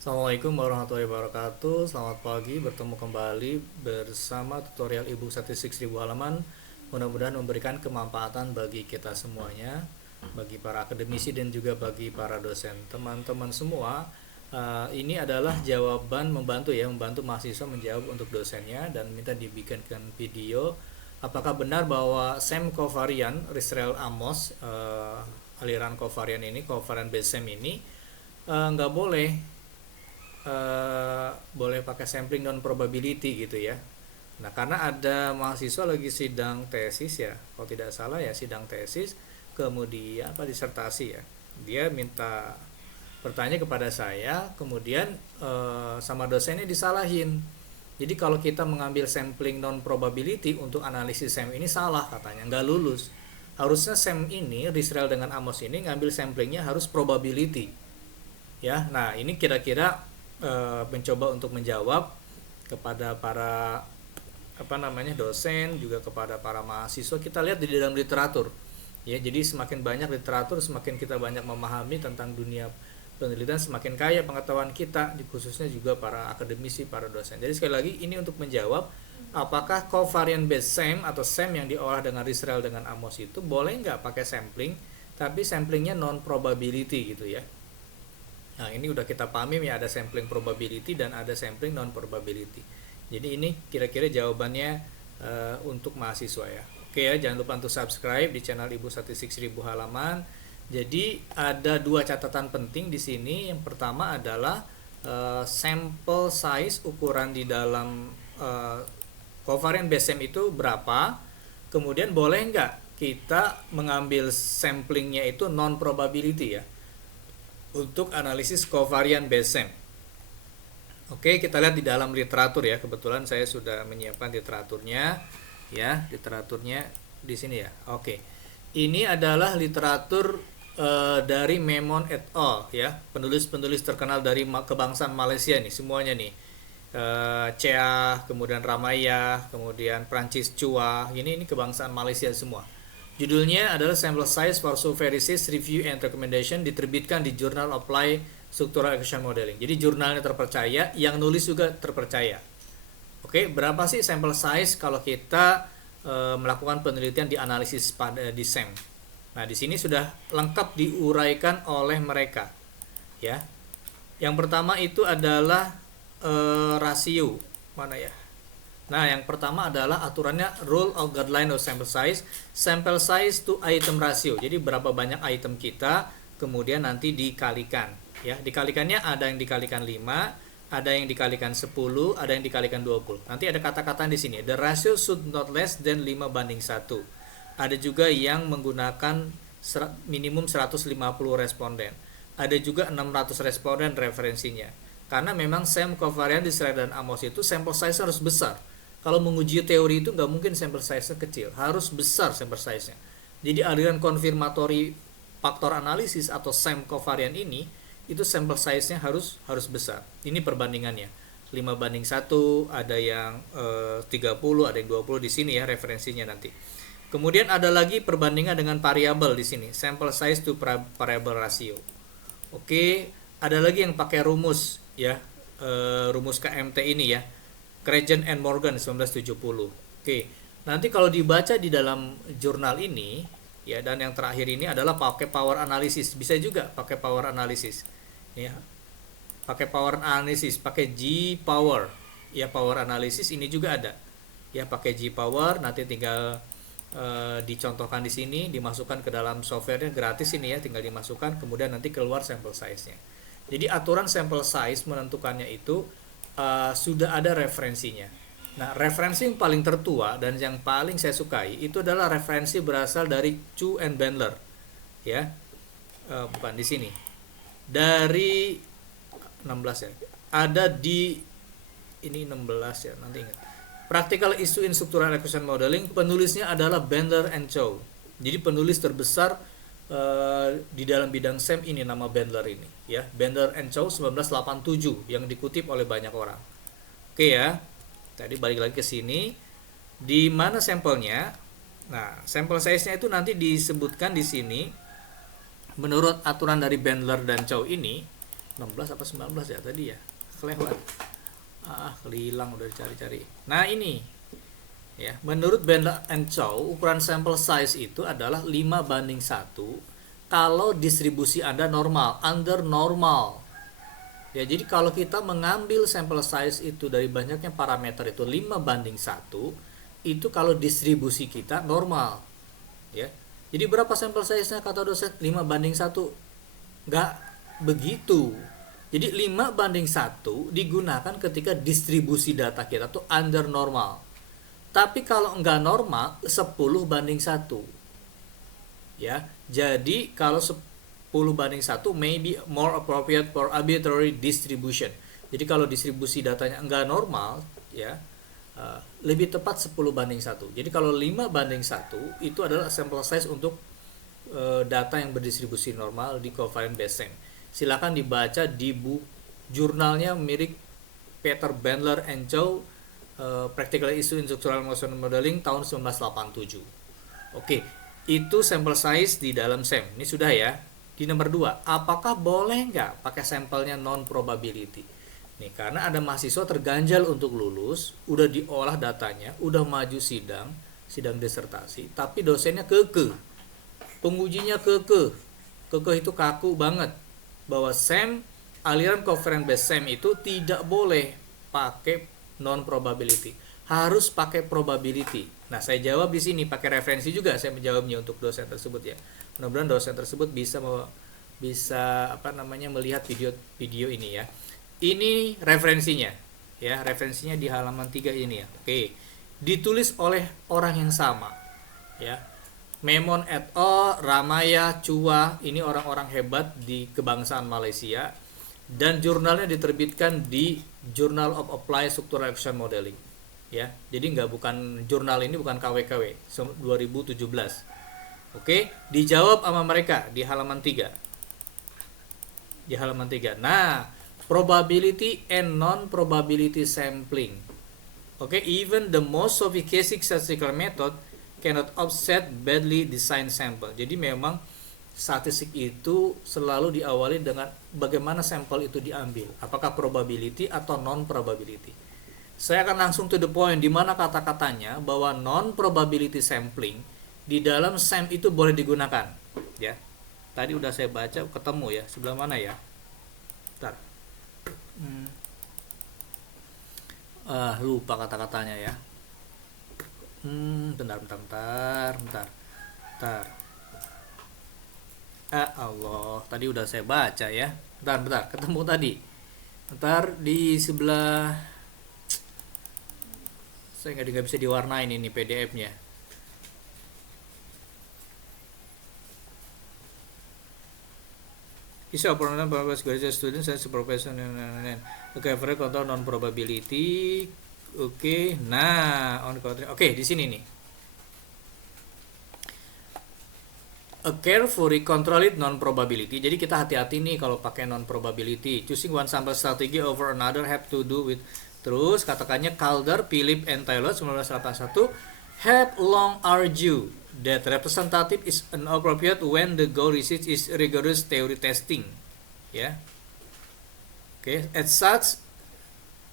Assalamualaikum warahmatullahi wabarakatuh. Selamat pagi, bertemu kembali bersama tutorial ebook statistik 1000 halaman. Mudah-mudahan memberikan kemanfaatan bagi kita semuanya, bagi para akademisi dan juga bagi para dosen. Teman-teman semua, ini adalah jawaban membantu mahasiswa menjawab untuk dosennya dan minta dibikinkan video. Apakah benar bahwa SEM covariant Risrael Amos, aliran covariant ini, covariant based SEM ini nggak boleh pakai sampling non probability gitu ya. Nah, karena ada mahasiswa lagi sidang tesis ya, kalau tidak salah ya sidang tesis, kemudian disertasi ya. Dia minta bertanya kepada saya, kemudian sama dosennya disalahin. Jadi kalau kita mengambil sampling non probability untuk analisis SEM ini salah katanya, nggak lulus. Harusnya SEM ini, Risrael dengan Amos ini ngambil samplingnya harus probability. Ya, nah ini kira-kira mencoba untuk menjawab kepada para dosen, juga kepada para mahasiswa. Kita lihat di dalam literatur ya, jadi semakin banyak literatur, semakin kita banyak memahami tentang dunia penelitian, semakin kaya pengetahuan kita, khususnya juga para akademisi, para dosen. Jadi sekali lagi ini untuk menjawab apakah covariant based SEM atau SEM yang diolah dengan Risrael dengan Amos itu boleh nggak pakai sampling, tapi samplingnya non probability gitu ya. Nah, ini udah kita pahami ya, ada sampling probability dan ada sampling non probability. Jadi ini kira-kira jawabannya untuk mahasiswa ya. Oke ya, jangan lupa untuk subscribe di channel Ibu Statistik 1000 halaman. Jadi ada dua catatan penting di sini. Yang pertama adalah sample size, ukuran di dalam covariant based SEM itu berapa. Kemudian boleh nggak kita mengambil samplingnya itu non probability ya, untuk analisis covariant based SEM. Oke, kita lihat di dalam literatur ya. Kebetulan saya sudah menyiapkan literaturnya ya, literaturnya di sini ya. Oke. Ini adalah literatur dari Memon et al ya, penulis-penulis terkenal dari kebangsaan Malaysia nih semuanya nih. Chea, kemudian Ramaya, kemudian Prancis Chua. Ini kebangsaan Malaysia semua. Judulnya adalah Sample Size for Surveyors Review and Recommendation, diterbitkan di Journal Applied Structural Equation Modeling. Jadi jurnalnya terpercaya, yang nulis juga terpercaya. Oke, berapa sih sample size kalau kita melakukan penelitian di analisis di SEM? Nah, di sini sudah lengkap diuraikan oleh mereka. Ya. Yang pertama itu adalah rasio. Mana ya? Nah, yang pertama adalah aturannya rule of guideline of sample size to item ratio. Jadi berapa banyak item kita, kemudian nanti dikalikan. Ya, dikalikannya ada yang dikalikan 5, ada yang dikalikan 10, ada yang dikalikan 20. Nanti ada kata-kata di sini. The ratio should not less than 5:1. Ada juga yang menggunakan minimum 150 responden. Ada juga 600 responden referensinya. Karena memang SEM covariant di Risrael dan Amos itu sample size harus besar. Kalau menguji teori itu nggak mungkin sampel size-nya kecil, harus besar sampel size-nya. Jadi aliran konfirmatori faktor analisis atau SEM covariant ini, itu sampel size-nya harus besar. Ini perbandingannya. 5:1, ada yang 30, ada yang 20 di sini ya referensinya nanti. Kemudian ada lagi perbandingan dengan variabel di sini, sample size to variable ratio. Oke, ada lagi yang pakai rumus ya, rumus KMT ini ya. Cragen and Morgan 1970. Oke. Nanti kalau dibaca di dalam jurnal ini ya, dan yang terakhir ini adalah pakai power analysis. Bisa juga pakai power analysis. Ya. Pakai power analysis, pakai G power. Ya, power analysis ini juga ada. Ya, pakai G power, nanti tinggal dicontohkan di sini, dimasukkan ke dalam softwarenya gratis ini ya, tinggal dimasukkan, kemudian nanti keluar sample size-nya. Jadi aturan sample size menentukannya itu sudah ada referensinya. Nah, referensi yang paling tertua dan yang paling saya sukai itu adalah referensi berasal dari Chu and Bandler, ya, bukan di sini, dari 16 ya. Ada di ini 16 ya, nanti ingat. Practical Issue in Structural Equation Modeling, penulisnya adalah Bandler and Chow. Jadi penulis terbesar di dalam bidang SEM ini nama Bandler ini ya, Bandler and Chow 1987 yang dikutip oleh banyak orang. Oke ya. Tadi balik lagi ke sini. Di mana sampelnya? Nah, sampel size-nya itu nanti disebutkan di sini menurut aturan dari Bandler dan Chow ini 16 apa 19 ya tadi ya, kelewat, kelilang udah dicari-cari. Nah ini ya, menurut Bendler and Chow, ukuran sampel size itu adalah 5:1 kalau distribusi Anda normal, under normal. Ya, jadi kalau kita mengambil sampel size itu dari banyaknya parameter itu 5:1, itu kalau distribusi kita normal. Ya. Jadi berapa sampel size-nya kata dosen? 5:1. Nggak begitu. Jadi 5:1 digunakan ketika distribusi data kita tuh under normal. Tapi kalau nggak normal 10:1. Ya. Jadi kalau 10:1 may be more appropriate for arbitrary distribution. Jadi kalau distribusi datanya enggak normal, ya lebih tepat 10:1. Jadi kalau 5:1 itu adalah sample size untuk data yang berdistribusi normal di covariant Bayes-Sem. Silakan dibaca di jurnalnya milik Peter Bendler and Chow, Practical Issue in Structural Motion Modeling tahun 1987. Oke, itu sample size di dalam SEM. Ini sudah ya. Di nomor 2, apakah boleh nggak pakai sampelnya non probability? Nih, karena ada mahasiswa terganjal untuk lulus, udah diolah datanya, udah maju sidang disertasi, tapi dosennya kekeh, pengujinya kekeh itu kaku banget, bahwa SEM, aliran covariant Bayes-Sem itu tidak boleh pakai non probability, harus pakai probability. Nah, saya jawab di sini pakai referensi juga, saya menjawabnya untuk dosen tersebut ya. Mudah-mudahan dosen tersebut bisa melihat video ini ya. Ini referensinya ya, referensinya di halaman 3 ini ya. Oke. Ditulis oleh orang yang sama ya. Memon et al, Ramaya, Chua, ini orang-orang hebat di kebangsaan Malaysia, dan jurnalnya diterbitkan di Journal of Applied Structural Action Modeling ya. Jadi bukan jurnal ini bukan KWKW 2017. Oke, dijawab sama mereka di halaman 3. Di halaman 3. Nah, probability and non-probability sampling. Oke, even the most sophisticated statistical method cannot offset badly designed sample. Jadi memang statistik itu selalu diawali dengan bagaimana sampel itu diambil. Apakah probability atau non-probability. Saya akan langsung to the point, di mana kata-katanya bahwa non-probability sampling di dalam SEM itu boleh digunakan ya. Tadi udah saya baca, ketemu ya, sebelah mana ya, bentar. Lupa kata-katanya ya. Bentar. Allah, tadi udah saya baca ya. Bentar, ketemu tadi. Bentar, di sebelah, saya nggak bisa diwarnain ini PDF-nya. Is opponent purpose graduate students as profession okay, for control non probability. Oke, nah on control. Oke, di sini nih. A carefully controlled non probability. Jadi kita hati-hati nih kalau pakai non probability. Choosing one sample strategy over another have to do with, terus katakannya Calder, Philip and Taylor 1981 have long argued that representative is inappropriate when the goal research is rigorous theory testing ya. Oke, as such,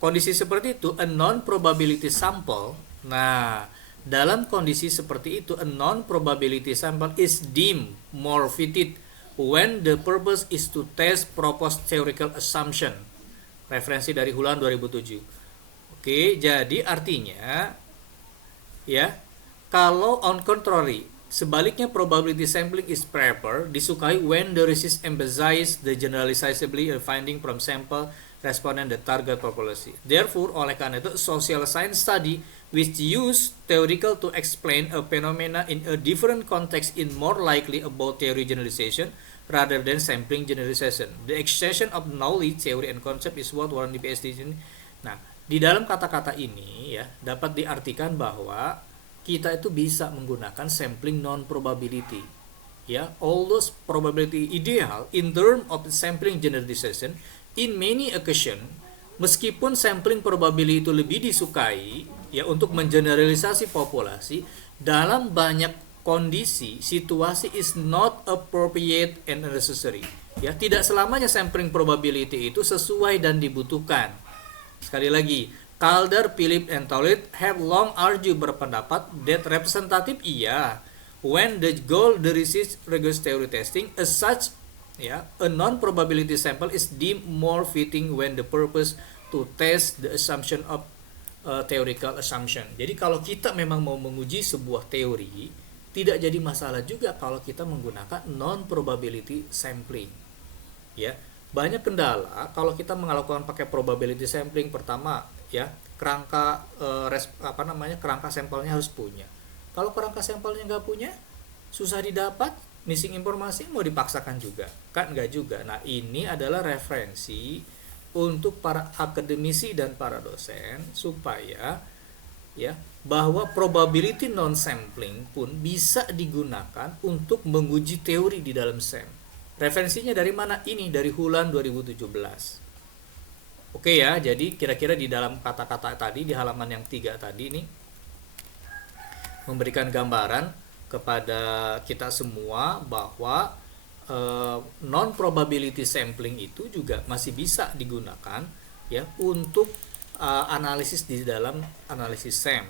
kondisi seperti itu a non probability sample. Nah, dalam kondisi seperti itu a non probability sample is deemed more fitted when the purpose is to test proposed theoretical assumption. Referensi dari Hulan 2007. Oke, jadi artinya ya, kalau on contrary, sebaliknya probability sampling is preferred, disukai when the research emphasizes the generalizability of finding from sample respondent the target population. Therefore, oleh karena itu, social science study which use theoretical to explain a phenomena in a different context is more likely about theory generalization rather than sampling generalization. The extension of knowledge, theory and concept is what warrant the PhD. Nah, di dalam kata-kata ini ya dapat diartikan bahwa kita itu bisa menggunakan sampling non probability ya, although probability ideal in term of sampling generalization in many occasion, meskipun sampling probability itu lebih disukai ya untuk mengeneralisasi populasi, dalam banyak kondisi situasi is not appropriate and necessary. Ya, tidak selamanya sampling probability itu sesuai dan dibutuhkan. Sekali lagi, Calder, Philip, and Tollett have long argued berpendapat that representative iya when the goal the research rigorous theory testing as such, ya, a non probability sample is deemed more fitting when the purpose to test the assumption of theoretical assumption. Jadi kalau kita memang mau menguji sebuah teori, tidak jadi masalah juga kalau kita menggunakan non probability sampling. Ya, banyak kendala kalau kita melakukan pakai probability sampling. Pertama, ya, kerangka kerangka sampelnya harus punya. Kalau kerangka sampelnya nggak punya, susah didapat, missing informasi, mau dipaksakan juga kan nggak juga. Nah, ini adalah referensi untuk para akademisi dan para dosen supaya, ya, bahwa probability non sampling pun bisa digunakan untuk menguji teori di dalam SEM. Referensinya dari mana? Ini dari Hulan 2017. Oke ya, jadi kira-kira di dalam kata-kata tadi, di halaman yang 3 tadi ini, memberikan gambaran kepada kita semua bahwa non-probability sampling itu juga masih bisa digunakan, ya, untuk analisis di dalam analisis SEM.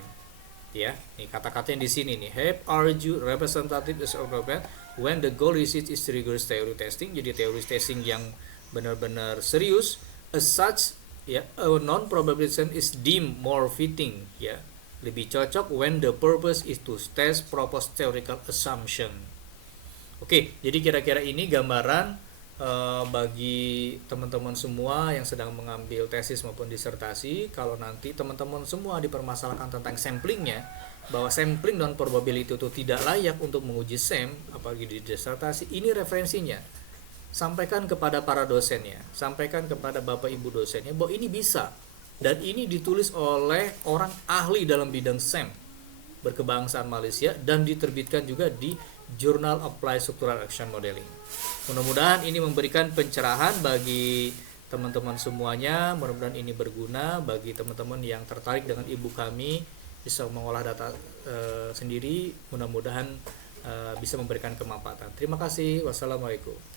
Ya, ini kata-katanya di sini nih. Have argued representative is appropriate when the goal research is rigorous theory testing. Jadi teori testing yang benar-benar serius. As such, ya, a non probability is deemed more fitting, ya, lebih cocok when the purpose is to test proposed theoretical assumption. Oke, jadi kira-kira ini gambaran bagi teman-teman semua yang sedang mengambil tesis maupun disertasi. Kalau nanti teman-teman semua dipermasalahkan tentang samplingnya, bahwa sampling non probability itu tidak layak untuk menguji SEM, apalagi di disertasi, ini referensinya. Sampaikan kepada para dosennya, sampaikan kepada bapak ibu dosennya bahwa ini bisa, dan ini ditulis oleh orang ahli dalam bidang SEM berkebangsaan Malaysia dan diterbitkan juga di Journal Applied Structural Action Modeling. Mudah-mudahan ini memberikan pencerahan bagi teman-teman semuanya. Mudah-mudahan ini berguna bagi teman-teman yang tertarik dengan ibu kami bisa mengolah data sendiri. Mudah-mudahan bisa memberikan kemanfaatan. Terima kasih. Wassalamualaikum.